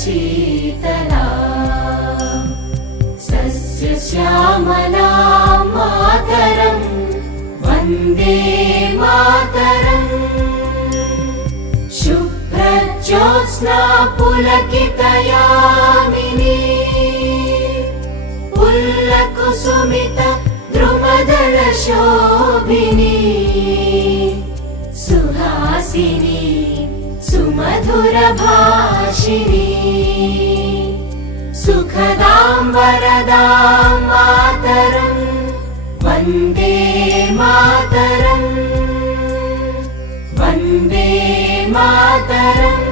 शीतला सस्यश्यामला मातरं वन्दे मातरम् शुभ्रज्योत्स्ना पुलकितयामिनी पुल्लकुसुमित द्रुमदलशोभिनी सुहासिनी सुमधुरभाषिणी सुखदां वरदां मातरं वन्दे मातरम् वन्दे मातरम्।